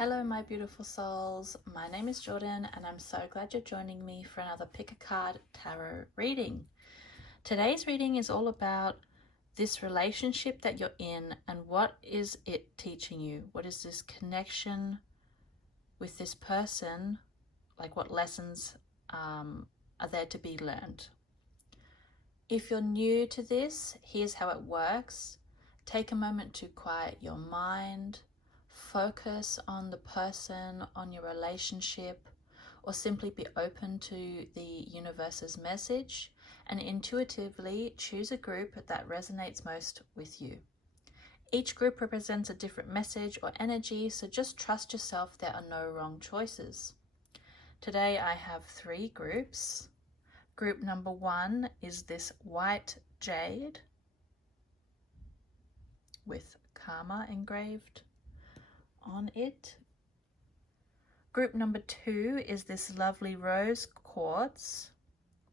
Hello my beautiful souls, my name is Jordan and I'm so glad you're joining me for another Pick a Card Tarot reading. Today's reading is all about this relationship that you're in and what is it teaching you? What is this connection with this person? Like what lessons are there to be learned? If you're new to this, here's how it works. Take a moment to quiet your mind. Focus on the person, on your relationship, or simply be open to the universe's message and intuitively choose a group that resonates most with you. Each group represents a different message or energy, so just trust yourself, there are no wrong choices. Today I have 3 groups. Group number 1 is this white jade with karma engraved on it. Group number 2 is this lovely rose quartz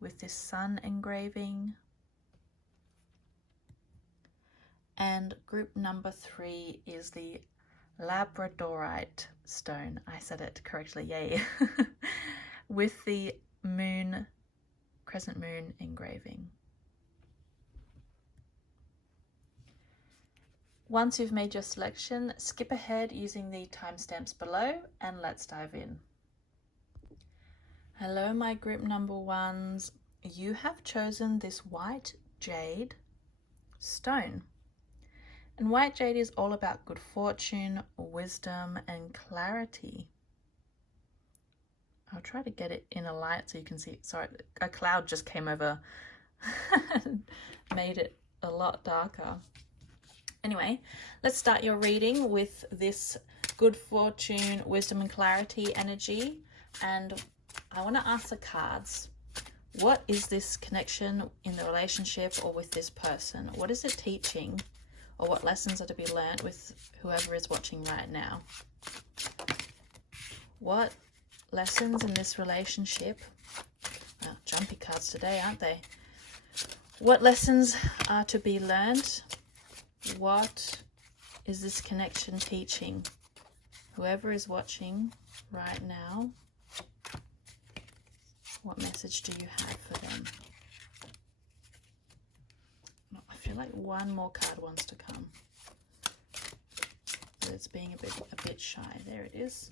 with this sun engraving. And group number 3 is the labradorite stone. I said it correctly, yay. With the moon, crescent moon engraving. Once you've made your selection, skip ahead using the timestamps below and let's dive in. Hello my group number 1s. You have chosen this white jade stone. And white jade is all about good fortune, wisdom and clarity. I'll try to get it in a light so you can see. Sorry, a cloud just came over and made it a lot darker. Anyway, let's start your reading with this good fortune, wisdom and clarity energy. And I want to ask the cards, what is this connection in the relationship or with this person? What is it teaching, or what lessons are to be learned with whoever is watching right now? What lessons in this relationship? Oh, jumpy cards today, aren't they? What lessons are to be learned? What is this connection teaching? Whoever is watching right now, what message do you have for them? I feel like one more card wants to come. But it's being a bit shy. There it is.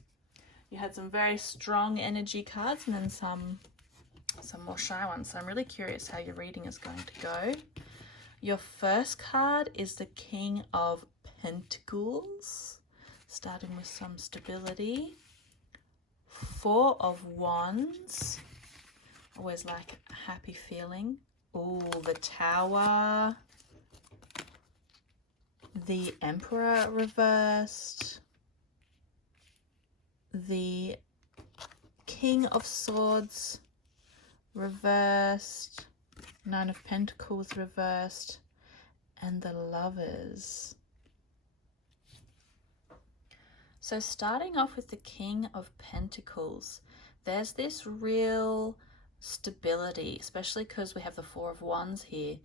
You had some very strong energy cards and then some more shy ones. So I'm really curious how your reading is going to go. Your first card is the King of Pentacles, starting with some stability. 4 of Wands, always like a happy feeling. Ooh, the Tower, the Emperor reversed, the King of Swords reversed, 9 of Pentacles reversed, and the Lovers. So starting off with the King of Pentacles, there's this real stability, especially because we have the 4 of Wands here.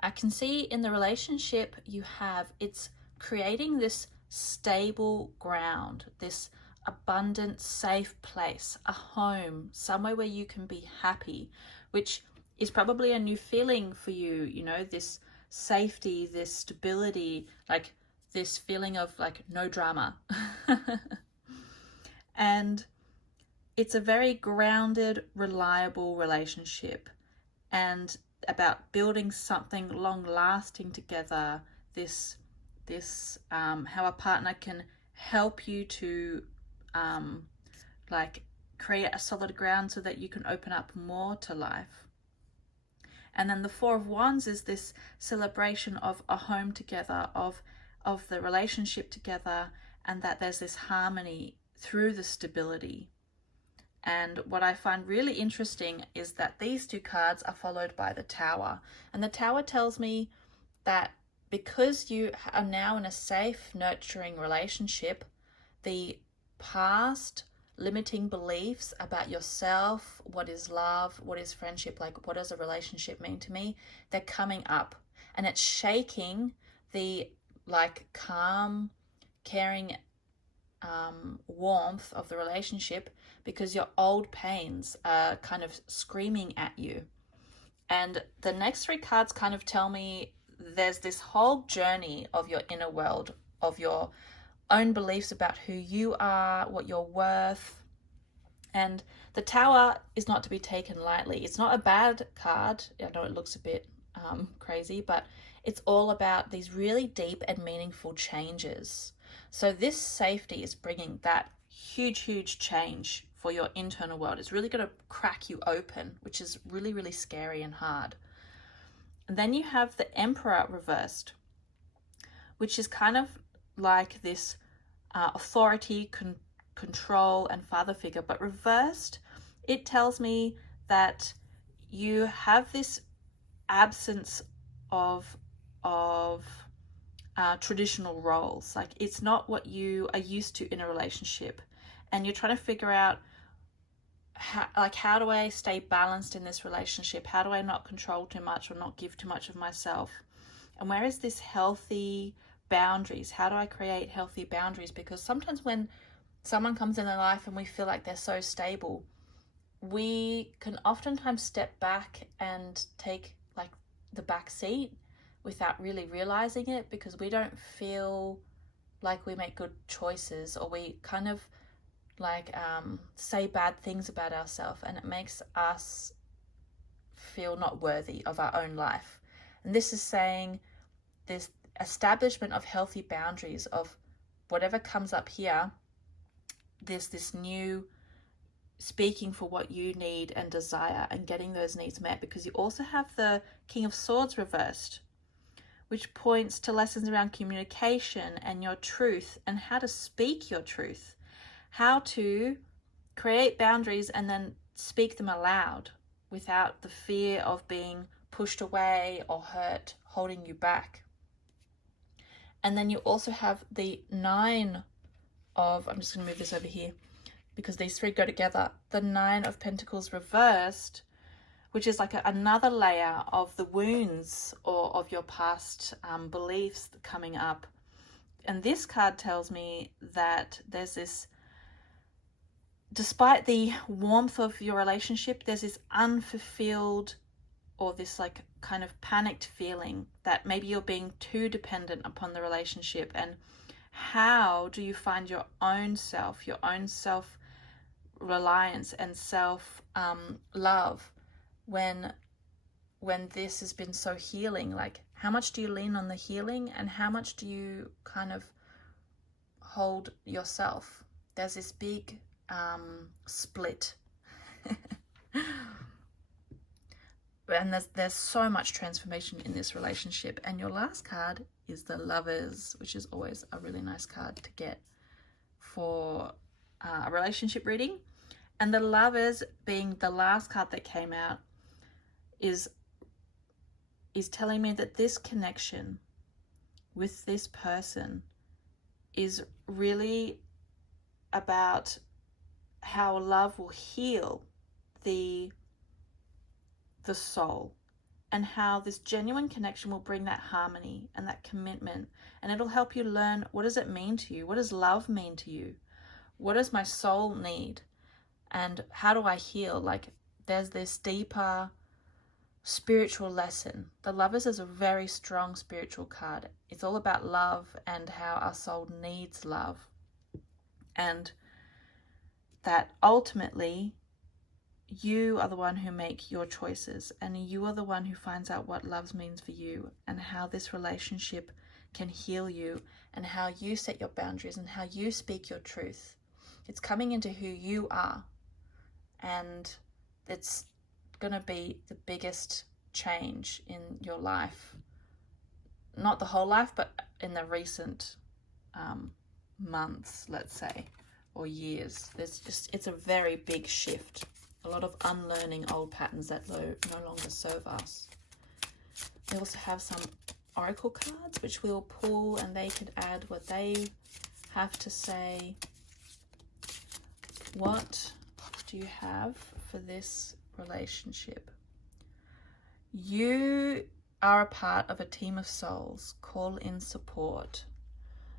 I can see in the relationship it's creating this stable ground, this abundant, safe place, a home, somewhere where you can be happy, which is probably a new feeling for you, you know, this safety, this stability, like this feeling of like no drama. And it's a very grounded, reliable relationship and about building something long lasting together. This how a partner can help you to like create a solid ground so that you can open up more to life. And then the 4 of Wands is this celebration of a home together, of the relationship together, and that there's this harmony through the stability. And what I find really interesting is that these 2 cards are followed by the Tower. And the Tower tells me that because you are now in a safe, nurturing relationship, the past limiting beliefs about yourself, what is love, what is friendship, like what does a relationship mean to me, they're coming up and it's shaking the like calm, caring warmth of the relationship because your old pains are kind of screaming at you. And the next 3 cards kind of tell me there's this whole journey of your inner world, of your own beliefs about who you are, what you're worth. And the Tower is not to be taken lightly. It's not a bad card. I know it looks a bit crazy, but it's all about these really deep and meaningful changes. So this safety is bringing that huge change for your internal world. It's really going to crack you open, which is really, really scary and hard. And then you have the Emperor reversed, which is kind of like this authority, control and father figure, but reversed, it tells me that you have this absence of traditional roles. Like, it's not what you are used to in a relationship, and you're trying to figure out how do I stay balanced in this relationship? How do I not control too much or not give too much of myself? And where is this healthy boundaries? How do I create healthy boundaries? Because sometimes when someone comes in their life and we feel like they're so stable, we can oftentimes step back and take like the back seat without really realizing it, because we don't feel like we make good choices, or we kind of like say bad things about ourselves, and it makes us feel not worthy of our own life. And this is saying this establishment of healthy boundaries of whatever comes up here, there's this new speaking for what you need and desire and getting those needs met, because you also have the King of Swords reversed, which points to lessons around communication and your truth and how to speak your truth, how to create boundaries and then speak them aloud without the fear of being pushed away or hurt, holding you back. And then you also have the 9 of, I'm just going to move this over here because these 3 go together. The 9 of Pentacles reversed, which is like another layer of the wounds or of your past beliefs coming up. And this card tells me that there's this, despite the warmth of your relationship, there's this unfulfilled or this like kind of panicked feeling that maybe you're being too dependent upon the relationship. And how do you find your own self reliance and self love when this has been so healing? Like, how much do you lean on the healing and how much do you kind of hold yourself? There's this big split. And there's so much transformation in this relationship. And your last card is the Lovers, which is always a really nice card to get for a relationship reading. And the Lovers, being the last card that came out, is telling me that this connection with this person is really about how love will heal the soul, and how this genuine connection will bring that harmony and that commitment, and it'll help you learn, what does it mean to you? What does love mean to you? What does my soul need? And how do I heal? Like, there's this deeper spiritual lesson. The Lovers is a very strong spiritual card. It's all about love and how our soul needs love, and that ultimately you are the one who make your choices, and you are the one who finds out what love means for you and how this relationship can heal you and how you set your boundaries and how you speak your truth. It's coming into who you are, and it's going to be the biggest change in your life. Not the whole life, but in the recent months, let's say, or years. It's a very big shift. A lot of unlearning old patterns that no longer serve us. We also have some oracle cards which we'll pull, and they could add what they have to say. What do you have for this relationship? You are a part of a team of souls. Call in support.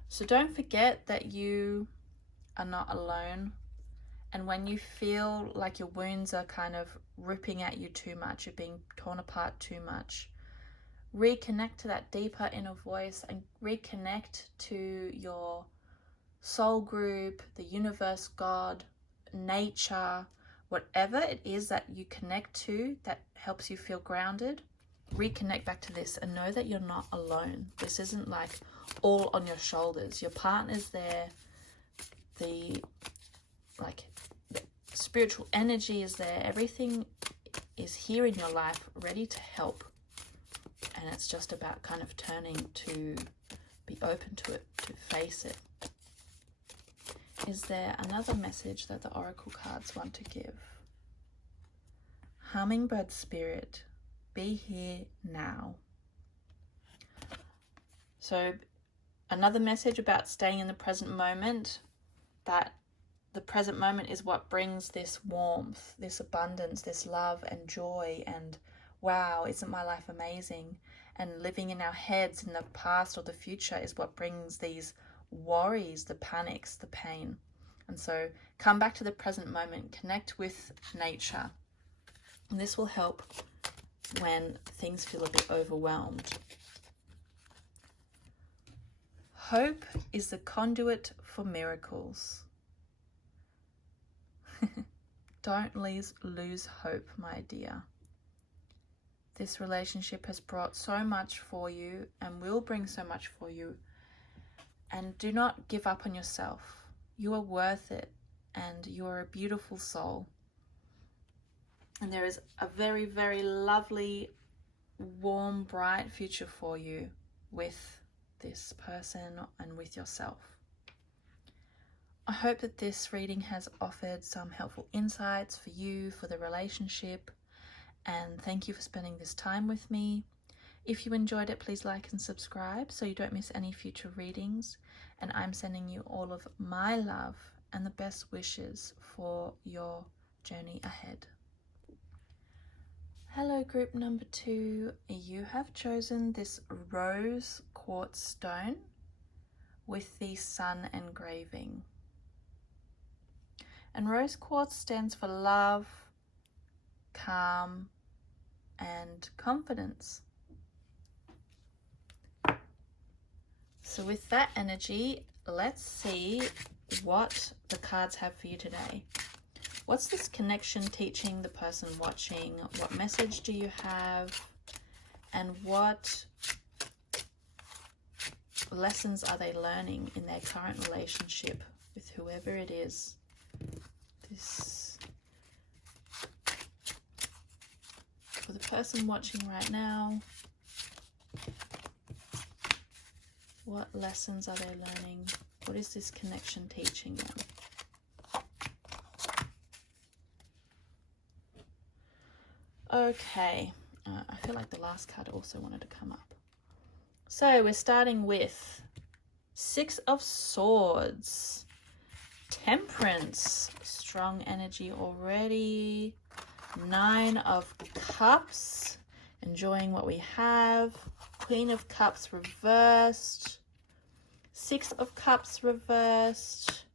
So don't forget that you are not alone. And when you feel like your wounds are kind of ripping at you too much, you're being torn apart too much, reconnect to that deeper inner voice and reconnect to your soul group, the universe, God, nature, whatever it is that you connect to that helps you feel grounded. Reconnect back to this and know that you're not alone. This isn't like all on your shoulders. Your partner's there, the spiritual energy is there, everything is here in your life ready to help, and it's just about kind of turning to be open to it, to face it. Is there another message that the oracle cards want to give? Hummingbird spirit, be here now. So another message about staying in the present moment, that the present moment is what brings this warmth, this abundance, this love and joy and wow, isn't my life amazing? And living in our heads in the past or the future is what brings these worries, the panics, the pain. And so come back to the present moment, connect with nature. And this will help when things feel a bit overwhelmed. Hope is the conduit for miracles. Don't lose hope, my dear. This relationship has brought so much for you and will bring so much for you. And do not give up on yourself. You are worth it and you are a beautiful soul. And there is a very, very lovely, warm, bright future for you with this person and with yourself. I hope that this reading has offered some helpful insights for you, for the relationship, and thank you for spending this time with me. If you enjoyed it, please like and subscribe so you don't miss any future readings, and I'm sending you all of my love and the best wishes for your journey ahead. Hello group number 2, you have chosen this rose quartz stone with the sun engraving. And rose quartz stands for love, calm, and confidence. So with that energy, let's see what the cards have for you today. What's this connection teaching the person watching? What message do you have? And what lessons are they learning in their current relationship with whoever it is? This, for the person watching right now, what lessons are they learning? What is this connection teaching them? Okay, I feel like the last card also wanted to come up. So we're starting with 6 of Swords, Temperance, strong energy already, 9 of Cups, enjoying what we have, Queen of Cups reversed, 6 of Cups reversed,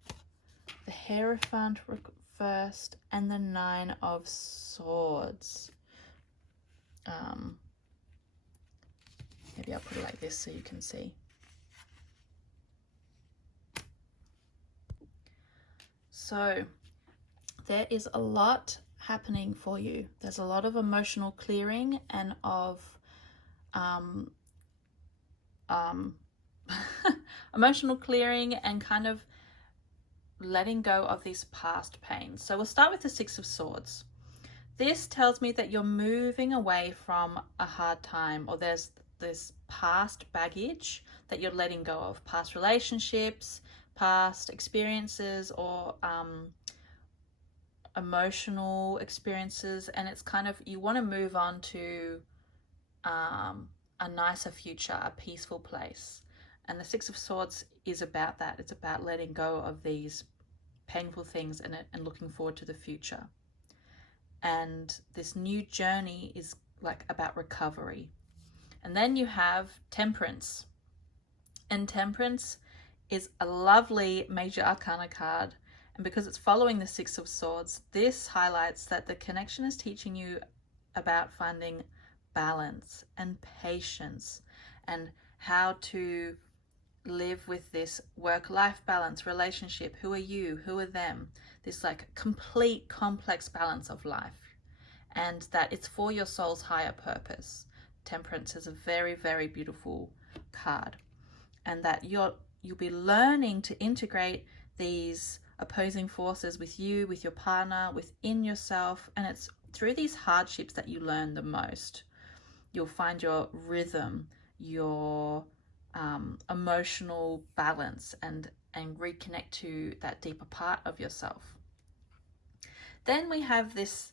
the Hierophant reversed, and the 9 of Swords. Maybe I'll put it like this so you can see. So there is a lot happening for you. There's a lot of emotional clearing and of emotional clearing and kind of letting go of these past pains. So we'll start with the 6 of Swords. This tells me that you're moving away from a hard time, or there's this past baggage that you're letting go of, past relationships, past experiences, or emotional experiences, and it's kind of, you want to move on to a nicer future, a peaceful place. And the 6 of Swords is about that. It's about letting go of these painful things and looking forward to the future. And this new journey is like about recovery. And then you have Temperance. And Temperance is a lovely major arcana card. And because it's following the Six of Swords, this highlights that the connection is teaching you about finding balance and patience and how to live with this work-life balance, relationship, who are you, who are them, this like complete complex balance of life, and that it's for your soul's higher purpose. Temperance is a very, very beautiful card, and that you'll be learning to integrate these opposing forces with you, with your partner, within yourself, and it's through these hardships that you learn the most. You'll find your rhythm, your emotional balance, and reconnect to that deeper part of yourself. Then we have this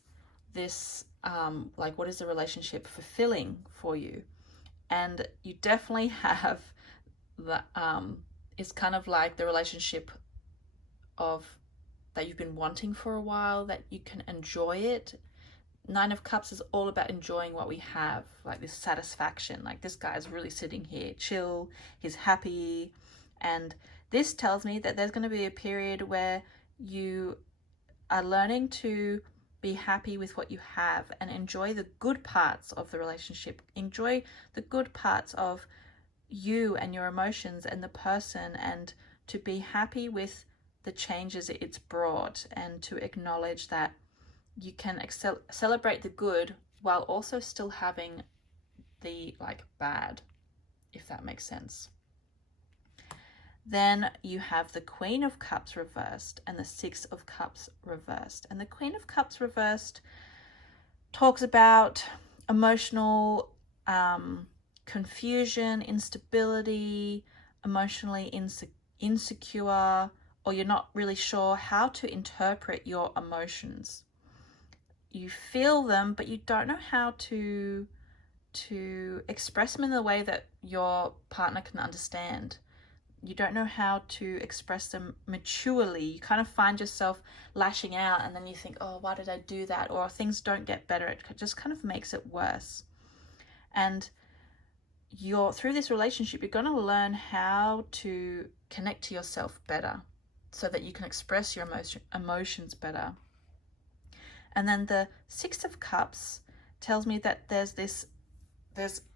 like, what is the relationship fulfilling for you? And you definitely have the it's kind of like the relationship of that you've been wanting for a while, that you can enjoy it. Nine of Cups is all about enjoying what we have, like this satisfaction. Like, this guy's really sitting here chill, he's happy. And this tells me that there's going to be a period where you are learning to be happy with what you have and enjoy the good parts of the relationship. Enjoy the good parts of you and your emotions and the person, and to be happy with the changes it's brought, and to acknowledge that you can celebrate the good while also still having the like bad, if that makes sense. Then you have the Queen of Cups reversed and the Six of Cups reversed. And the Queen of Cups reversed talks about emotional confusion, instability, emotionally insecure, or you're not really sure how to interpret your emotions. You feel them, but you don't know how to express them in the way that your partner can understand. You don't know how to express them maturely. You kind of find yourself lashing out, and then you think, oh, why did I do that? Or things don't get better. It just kind of makes it worse. And through this relationship, you're going to learn how to connect to yourself better so that you can express your emotions better. And then the Six of Cups tells me that there's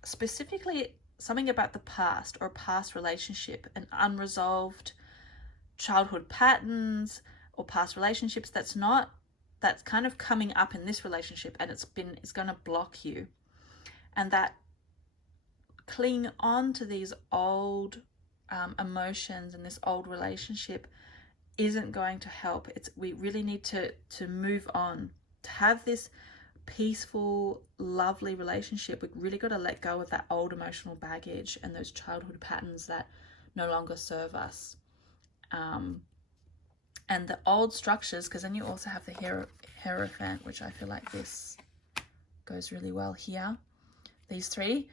specifically something about the past or past relationship, an unresolved childhood patterns or past relationships that's kind of coming up in this relationship, and it's going to block you. And that cling on to these old emotions and this old relationship isn't going to help. We really need to move on. To have this peaceful, lovely relationship, we've really got to let go of that old emotional baggage and those childhood patterns that no longer serve us. And the old structures, because then you also have the Hierophant, which I feel like this goes really well here, these three.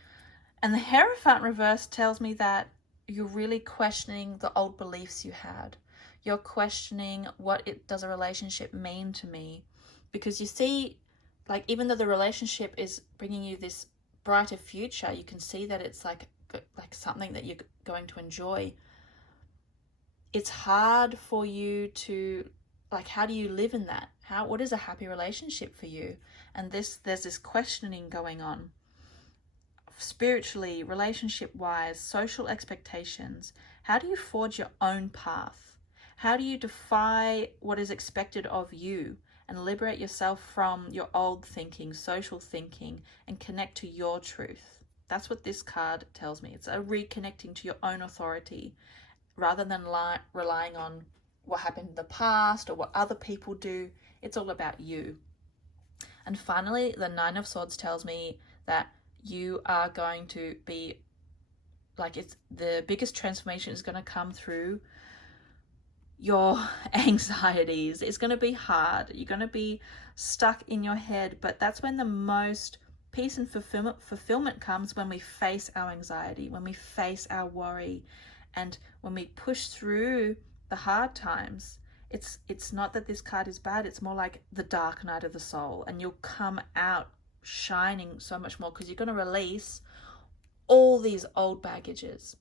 And the Hierophant reverse tells me that you're really questioning the old beliefs you had. You're questioning, does a relationship mean to me? Because you see, like, even though the relationship is bringing you this brighter future, you can see that it's like something that you're going to enjoy. It's hard for you to, like, how do you live in that? What is a happy relationship for you? And there's this questioning going on. Spiritually, relationship-wise, social expectations. How do you forge your own path? How do you defy what is expected of you and liberate yourself from your old thinking, social thinking, and connect to your truth? That's what this card tells me. It's a reconnecting to your own authority rather than relying on what happened in the past or what other people do. It's all about you. And finally, the Nine of Swords tells me that you are going to be, like, it's the biggest transformation is going to come through your anxieties. It's going to be hard. You're going to be stuck in your head, but that's when the most peace and fulfillment comes, when we face our anxiety, when we face our worry, and when we push through the hard times. It's not that this card is bad. It's more like the dark night of the soul, and you'll come out shining so much more because you're going to release all these old baggages,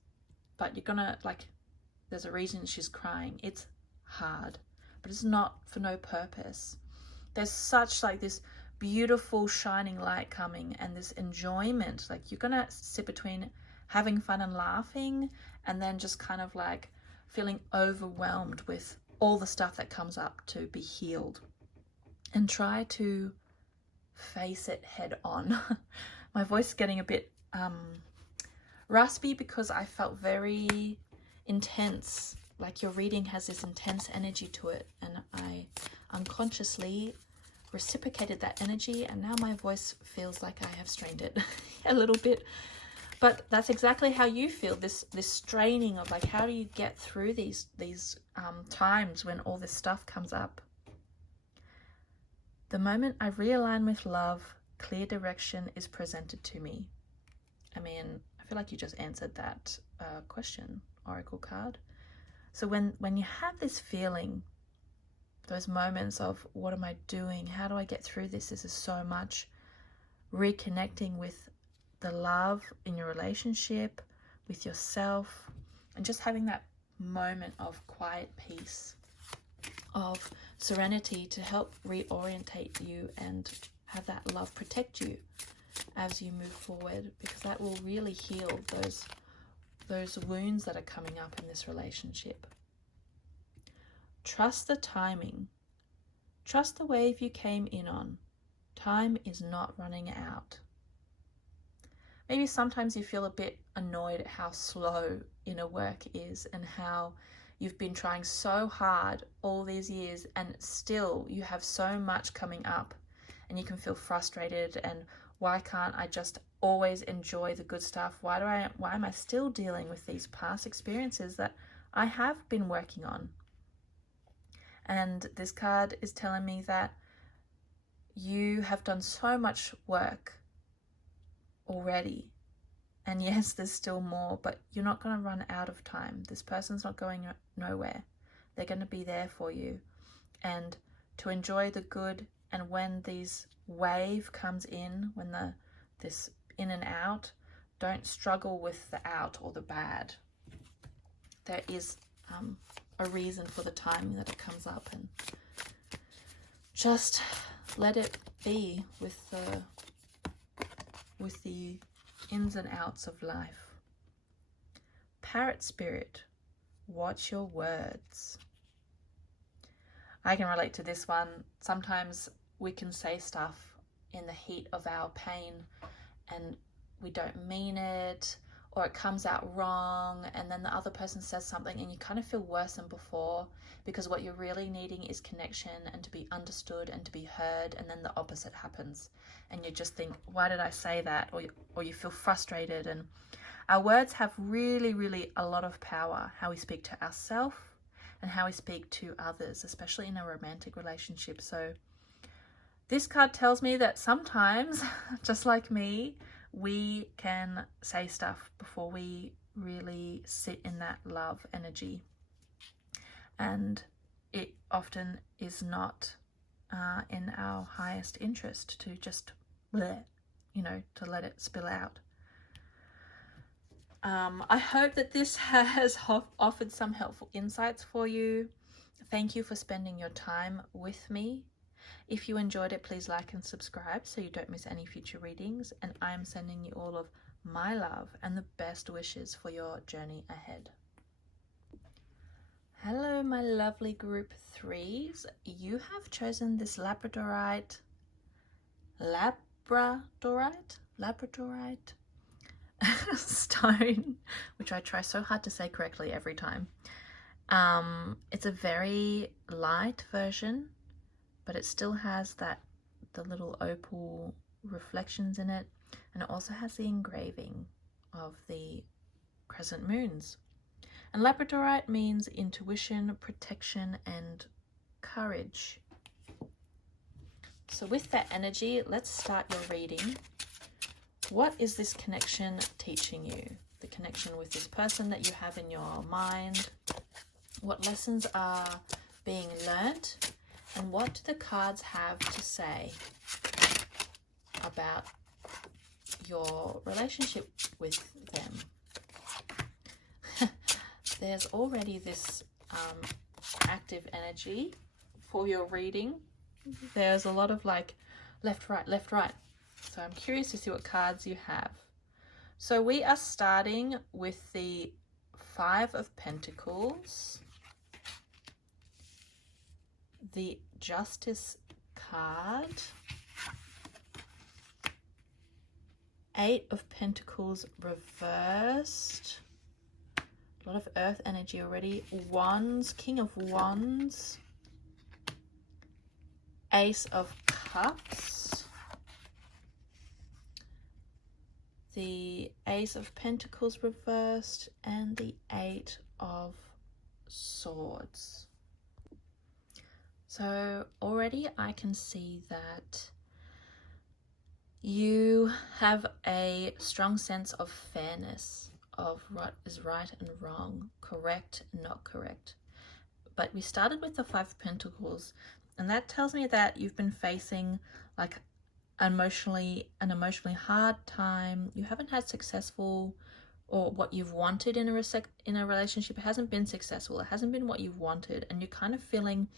but you're going to, like, there's a reason she's crying. It's hard, but it's not for no purpose. There's such like this beautiful shining light coming and this enjoyment. Like you're gonna sit between having fun and laughing and then just kind of like feeling overwhelmed with all the stuff that comes up to be healed, and try to face it head on. My voice is getting a bit raspy because I felt very intense, like your reading has this intense energy to it, and I unconsciously reciprocated that energy, and now my voice feels like I have strained it a little bit. But that's exactly how you feel, this straining of like, how do you get through these times when all this stuff comes up? The moment I realign with love, clear direction is presented to me. I mean, I feel like you just answered that question, Oracle card. So when you have this feeling, those moments of what am I doing? How do I get through this? This is so much. Reconnecting with the love in your relationship, with yourself, and just having that moment of quiet peace, of serenity to help reorientate you and have that love protect you as you move forward, because that will really heal those wounds that are coming up in this relationship. Trust the timing. Trust the wave you came in on. Time is not running out. Maybe sometimes you feel a bit annoyed at how slow inner work is and how you've been trying so hard all these years and still you have so much coming up, and you can feel frustrated and why can't I just always enjoy the good stuff? Why am I still dealing with these past experiences that I have been working on? And this card is telling me that you have done so much work already. And yes, there's still more, but you're not going to run out of time. This person's not going nowhere. They're going to be there for you. And to enjoy the good, and when these wave comes in, when this in and out, don't struggle with the out or the bad. There is a reason for the timing that it comes up, and just let it be with the ins and outs of life. Parrot spirit, watch your words. I can relate to this one. Sometimes we can say stuff in the heat of our pain and we don't mean it, or it comes out wrong, and then the other person says something and you kind of feel worse than before, because what you're really needing is connection and to be understood and to be heard, and then the opposite happens and you just think, why did I say that? Or you feel frustrated. And our words have really, really a lot of power, how we speak to ourselves and how we speak to others, especially in a romantic relationship. So this card tells me that sometimes, just like me, we can say stuff before we really sit in that love energy. And it often is not in our highest interest to just, to let it spill out. I hope that this has offered some helpful insights for you. Thank you for spending your time with me. If you enjoyed it, please like and subscribe so you don't miss any future readings. And I'm sending you all of my love and the best wishes for your journey ahead. Hello, my lovely group 3s. You have chosen this labradorite stone, which I try so hard to say correctly every time. It's a very light version, but it still has the little opal reflections in it, and it also has the engraving of the crescent moons. And labradorite means intuition, protection, and courage. So with that energy, let's start your reading. What is this connection teaching you? The connection with this person that you have in your mind. What lessons are being learnt? And what do the cards have to say about your relationship with them? there's already this active energy for your reading. There's a lot of like left, right, left, right. So I'm curious to see what cards you have. So we are starting with the Five of Pentacles, the Justice card, Eight of Pentacles reversed, a lot of earth energy already, Wands, King of Wands, Ace of Cups, the Ace of Pentacles reversed, and the Eight of Swords. So already I can see that you have a strong sense of fairness, of what is right and wrong, correct and not correct. But we started with the Five of Pentacles, and that tells me that you've been facing like an emotionally hard time. You haven't had successful, or what you've wanted in a relationship. It hasn't been successful. It hasn't been what you've wanted, and you're kind of feeling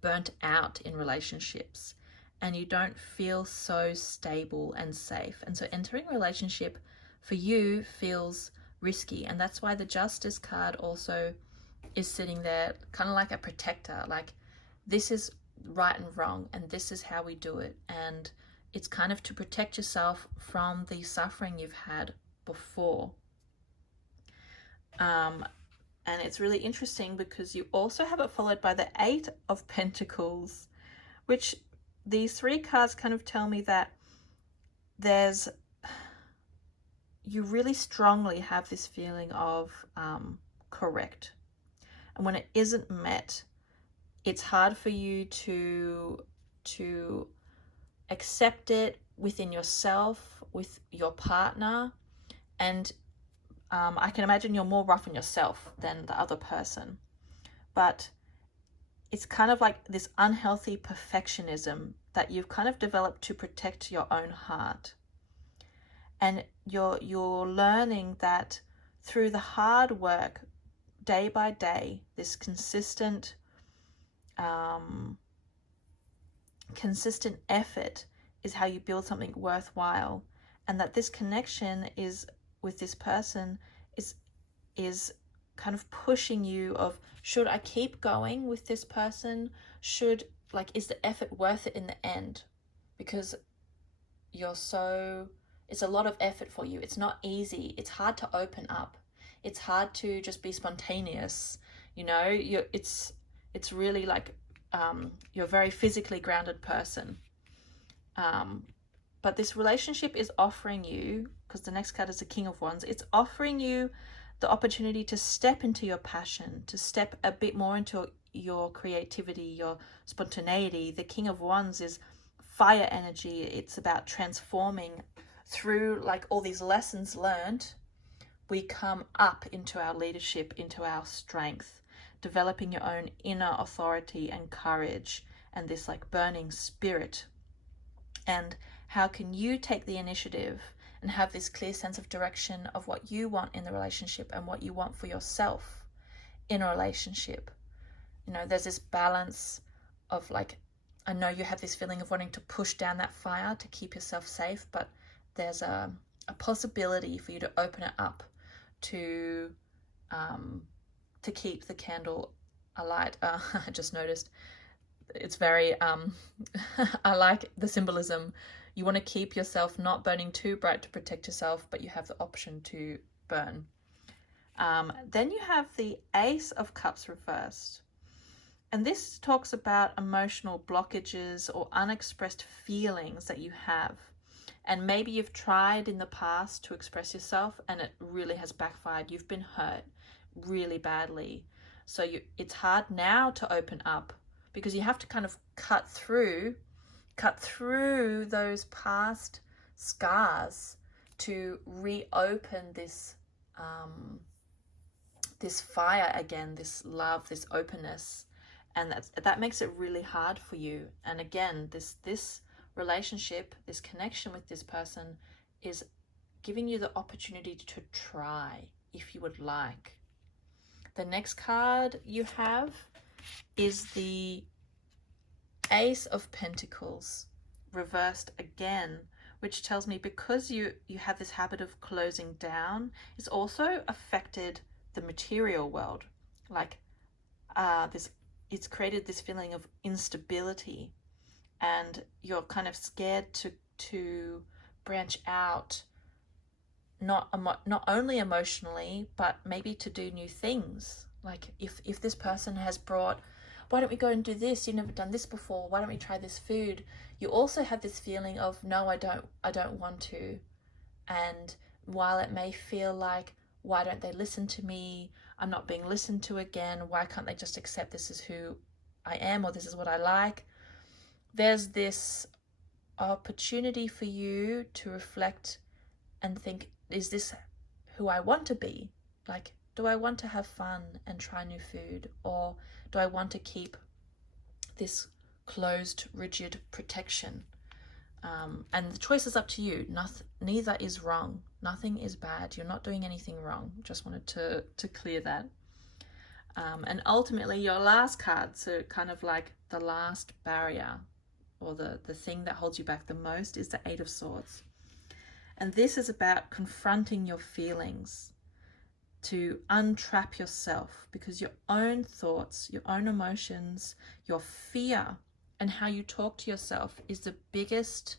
burnt out in relationships, and you don't feel so stable and safe. And so entering a relationship for you feels risky, and that's why the Justice card also is sitting there kind of like a protector, like this is right and wrong and this is how we do it, and it's kind of to protect yourself from the suffering you've had before. And it's really interesting because you also have it followed by the Eight of Pentacles, which these three cards kind of tell me that you really strongly have this feeling of correct. And when it isn't met, it's hard for you to accept it within yourself, with your partner, and I can imagine you're more rough on yourself than the other person. But it's kind of like this unhealthy perfectionism that you've kind of developed to protect your own heart. And you're learning that through the hard work, day by day, this consistent effort is how you build something worthwhile, and that this connection is with this person is kind of pushing you of, should I keep going with this person? Is the effort worth it in the end? Because it's a lot of effort for you. It's not easy. It's hard to open up. It's hard to just be spontaneous. It's really like you're a very physically grounded person. But this relationship is offering you, because the next card is the King of Wands, it's offering you the opportunity to step into your passion, to step a bit more into your creativity, your spontaneity. The King of Wands is fire energy. It's about transforming through like all these lessons learned. We come up into our leadership, into our strength, developing your own inner authority and courage and this like burning spirit. And how can you take the initiative and have this clear sense of direction of what you want in the relationship and what you want for yourself in a relationship? There's this balance of like, I know you have this feeling of wanting to push down that fire to keep yourself safe, but there's a possibility for you to open it up to keep the candle alight. I just noticed it's very I like the symbolism. You want to keep yourself not burning too bright to protect yourself, but you have the option to burn. Then you have the Ace of Cups reversed, and this talks about emotional blockages or unexpressed feelings that you have, and maybe you've tried in the past to express yourself and it really has backfired. You've been hurt really badly, so it's hard now to open up, because you have to kind of cut through those past scars to reopen this fire again, this love, this openness, and that makes it really hard for you. And again, this relationship, this connection with this person is giving you the opportunity to try if you would like. The next card you have is the Ace of Pentacles reversed again, which tells me because you have this habit of closing down, it's also affected the material world. Like it's created this feeling of instability, and you're kind of scared to branch out, not only emotionally, but maybe to do new things. Like if this person has brought, why don't we go and do this? You've never done this before. Why don't we try this food? You also have this feeling of, no, I don't want to. And while it may feel like, why don't they listen to me? I'm not being listened to again. Why can't they just accept this is who I am, or this is what I like? There's this opportunity for you to reflect and think, is this who I want to be? Like, do I want to have fun and try new food? Or do I want to keep this closed, rigid protection? And the choice is up to you. Neither is wrong. Nothing is bad. You're not doing anything wrong. Just wanted to clear that. And ultimately, your last card, so kind of like the last barrier, or the thing that holds you back the most, is the Eight of Swords. And this is about confronting your feelings, to untrap yourself, because your own thoughts, your own emotions, your fear, and how you talk to yourself is the biggest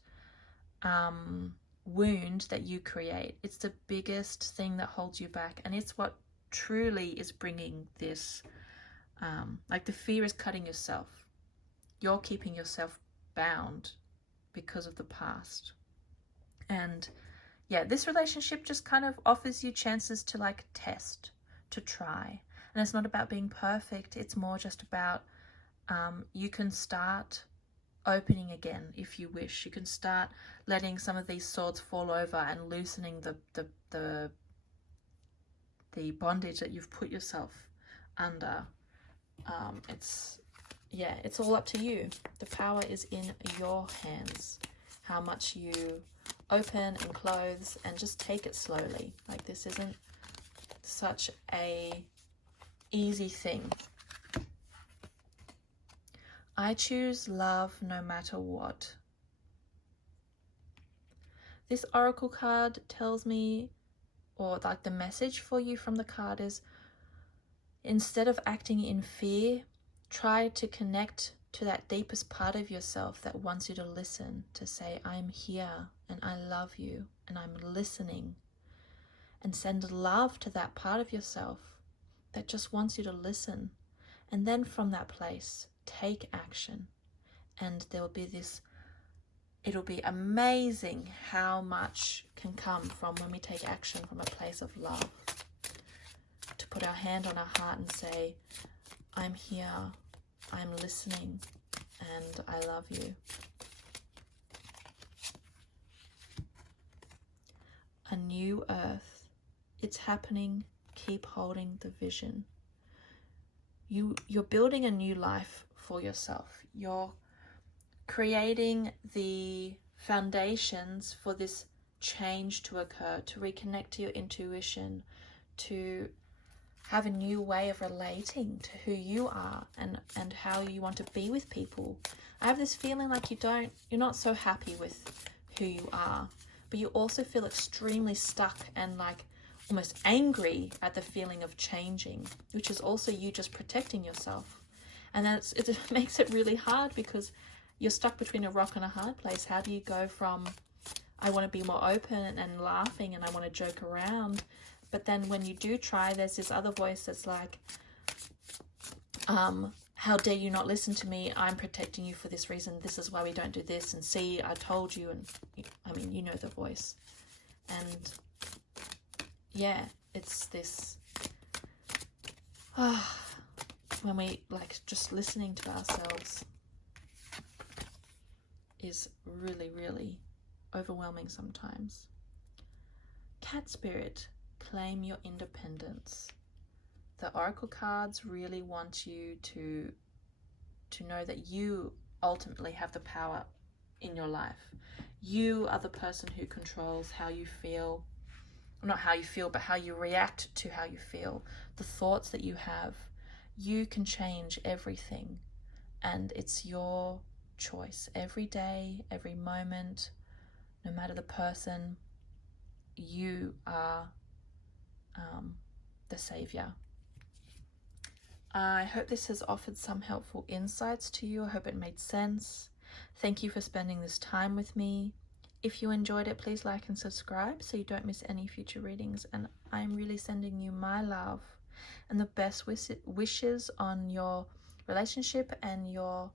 wound that you create. It's the biggest thing that holds you back, and it's what truly is bringing this, like the fear is cutting yourself. You're keeping yourself bound because of the past. And yeah, this relationship just kind of offers you chances to like test, to try. And it's not about being perfect. It's more just about you can start opening again if you wish. You can start letting some of these swords fall over and loosening the bondage that you've put yourself under. It's all up to you. The power is in your hands. How much you open and close, and just take it slowly. Like, this isn't such a easy thing. I choose love no matter what. This oracle card tells me, or like the message for you from the card is, instead of acting in fear, try to connect to that deepest part of yourself that wants you to listen, to say, I'm here and I love you and I'm listening. And send love to that part of yourself that just wants you to listen. And then from that place, take action. And there will be this, it'll be amazing how much can come from when we take action from a place of love. To put our hand on our heart and say, I'm here, I'm listening, and I love you. A new earth. It's happening. Keep holding the vision. You're building a new life for yourself. You're creating the foundations for this change to occur, to reconnect to your intuition, to have a new way of relating to who you are and how you want to be with people. I have this feeling like you're not so happy with who you are, but you also feel extremely stuck and like almost angry at the feeling of changing, which is also you just protecting yourself. And it makes it really hard because you're stuck between a rock and a hard place. How do you go from, I want to be more open and laughing and I want to joke around, but then when you do try, there's this other voice that's like, how dare you not listen to me? I'm protecting you for this reason. This is why we don't do this. And see, I told you. And I mean, you know the voice. And yeah, it's this, when we like just listening to ourselves is really, really overwhelming sometimes. Cat spirit. Claim your independence. The oracle cards really want you to know that you ultimately have the power in your life. You are the person who controls how you feel, not how you feel, but how you react to how you feel, the thoughts that you have. You can change everything, and it's your choice. Every day, every moment, no matter the person, you are the savior. I hope this has offered some helpful insights to you. I hope it made sense. Thank you for spending this time with me. If you enjoyed it, please like and subscribe so you don't miss any future readings. And I'm really sending you my love and the best wishes on your relationship and your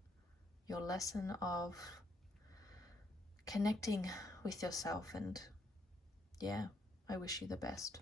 lesson of connecting with yourself. And yeah, I wish you the best.